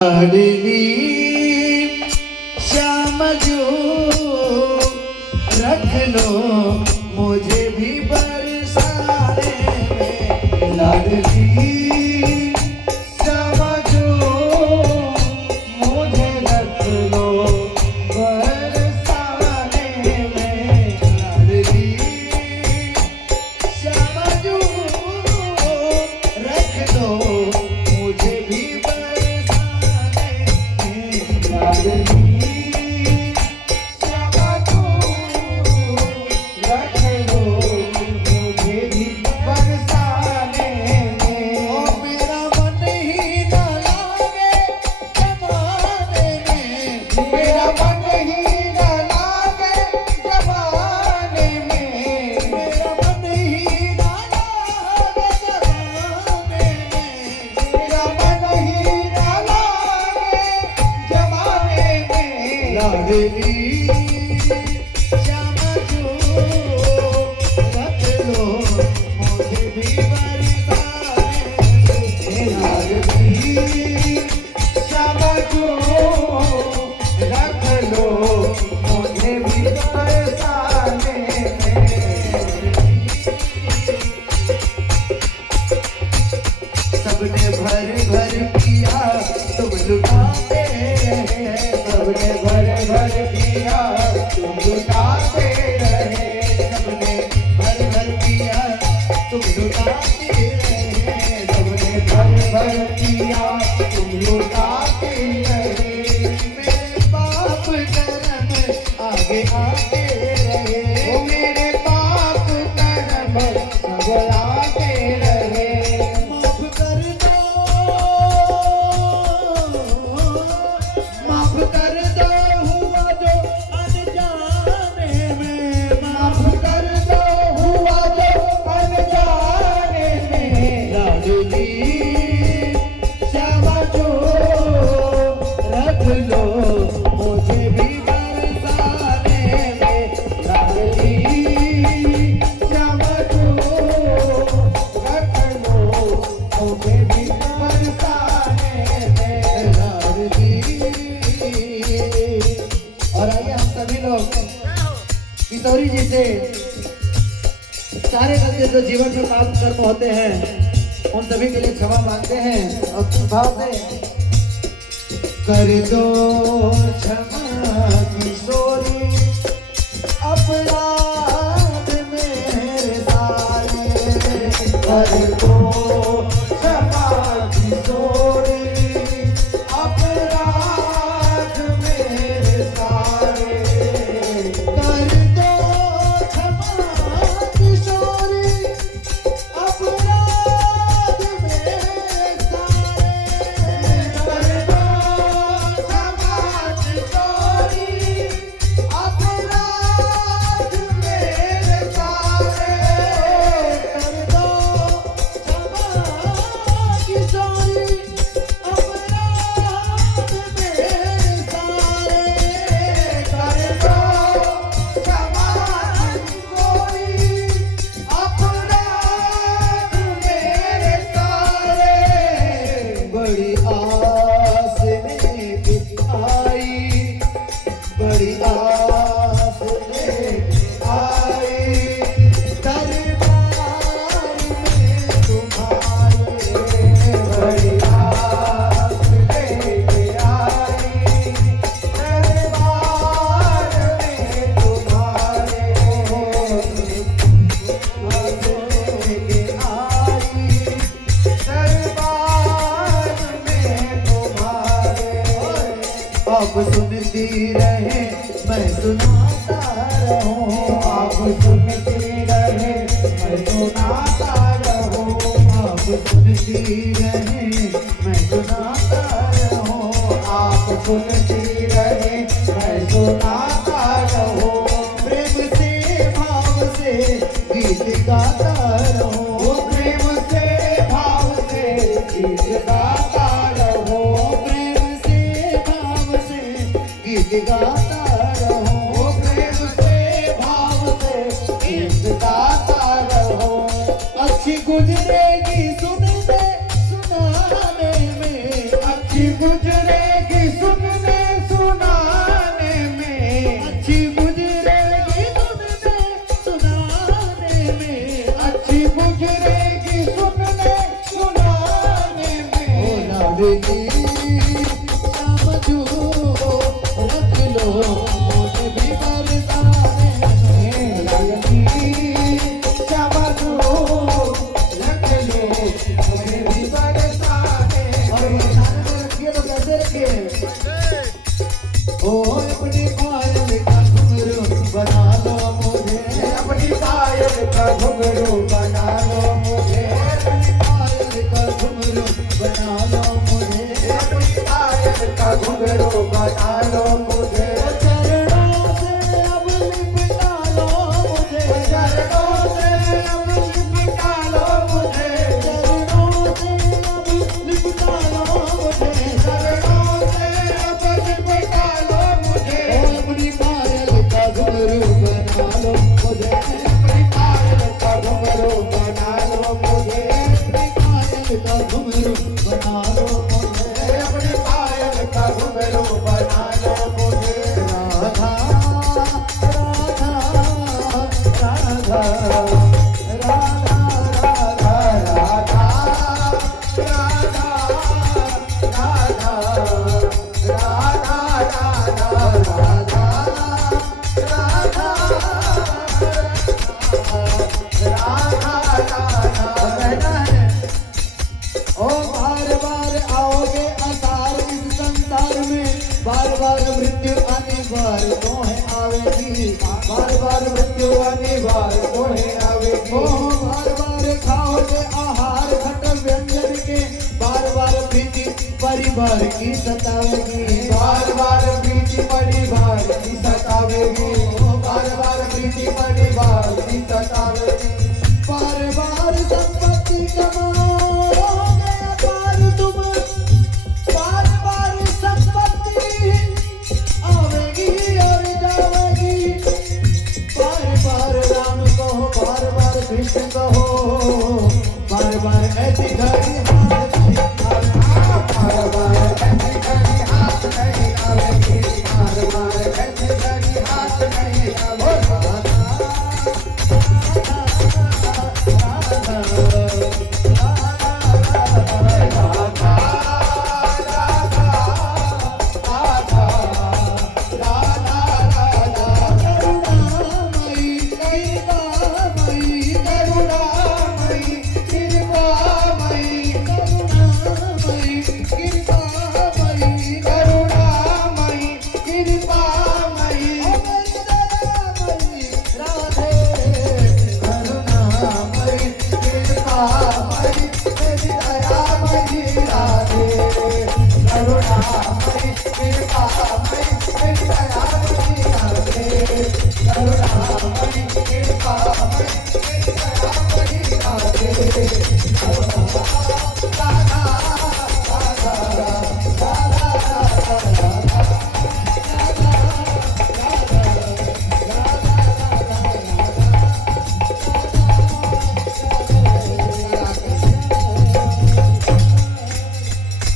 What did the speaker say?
लाडली श्याम जो रख लो मुझे भी बरसाने में। लाडली श्याम जो मुझे रख लो बरसाने में। लाडली श्याम जो रख लो मुझे भी लाडली श्याम जो रख लो मुझे भी बरसाने में। लाडली श्याम जो रख लो मुझे भी बरसाने में। सबने भर भर पिया तुम लुटाते रहे। सबने भर भर पिया तुम लुटाते रहे। सबने भर भर पिया तुम लुटाते रहे। सबने भर भर पिया तुम लुटाते रहे। मेरे पाप कर्म आगे आते रहे। वो मेरे पाप कर्म सगलाते रहे। माफ कर दो, माफ कर दो हुआ जो अनजाने में। माफ कर दो हुआ जो अनजाने में। लाडली श्याम जो रख लो मुझे भी बरसाने में। लाडली श्याम जो रख लो मुझे भी बरसाने में। लाडली। और आइए हम सभी लोग किशोरी जी से सारे गलती जो जीवन में पाप कर्म होते हैं उन सभी के लिए क्षमा मांगते हैं। और किस भाव से कर दो क्षमा किशोरी अपराध मेरे सारे। कर दो क्षमा किशोरी अपराध मेरे सारे। कर दो क्षमा किशोरी अपराध मेरे सारे। कर दो क्षमा किशोरी अपराध मेरे सारे। कर दो क्षमा किशोरी अपराध मेरे सारे। कर दो क्षमा किशोरी अपराध मेरे सारे। बड़ी आस लेके आई, बड़ी आस लेके आई दरबार में तुम्हारे। बड़ी आस लेके आई दरबार में तुम्हारे। आस लेके आई दरबार में तुम्हारे। अब सुनती रहे मैं सुनाता रहूं। आप सुनती रहे मैं सुनाता रहूं। आप सुनती रहे मैं सुनाता रहूं। आप सुनती रहे मैं सुनाता रहूं। प्रेम से भाव से गीत गाता रहूं। प्रेम से भाव से गीत गाता रहूं। प्रेम से भाव से गीत गाता रहूं। प्रेम से भाव से गीत गाता रहूं। अच्छी गुजरेगी सुनने सुनाने में। अच्छी गुजरे श्याम जू रख लो मुझे भी बरसाने में। लगनी श्याम जू रख लो मुझे भी बरसाने और में। बरसाने में रखिए तो कैसे रखिए? ओ अपनी पायल का घुंघरू बना लो मुझे, अपनी पायल का घुंघरू बना लो मुझे, अपनी पायल का घुंघरू बना लो मुझे, अपनी पायल का घुंघरू बना लो मुझे। चरणों से अब लिपटा लो मुझे, चरणों से अब लिपटा लो मुझे, चरणों से अब लिपटा लो मुझे, चरणों से अब लिपटा लो मुझे। ओ अपनी पायल का घुंघरू बना लो मुझे, अपनी पायल का घुंघरू बना लो मुझे, अपनी पायल का घुंघरू बना लो मुझे। अपनी पायल का घुंघरू बना लो मुझे। राधा राधा राधा राधा राधा राधा राधा राधा राधा कहना है ओ बार बार आओगे असार इस संसार में, बार बार मृत्यु अनिवार्य तो है आवेगी, बार बार मृत्यु अनिवार्य तो है आवेगी। ओ बार बार खाओगे आहार खट व्यंजन के, बार बार प्रीति परिवार की सतावेगी, बार बार प्रीति परिवार की सतावेगी, बार बार प्रीति परिवार की सतावेगी। बार बार संपत्ति कमाओगे अपार तुम, बार बार संपत्ति आवेगी और जावेगी, बार बार राम कहो बार बार कृष्ण कहो, बार बार ऐसी घड़ी हाथ नहीं बार बार ऐसी घड़ी हाथ नहीं आवेगी, बार बार ऐसी घड़ी हाथ नहीं आवेगी। करुणा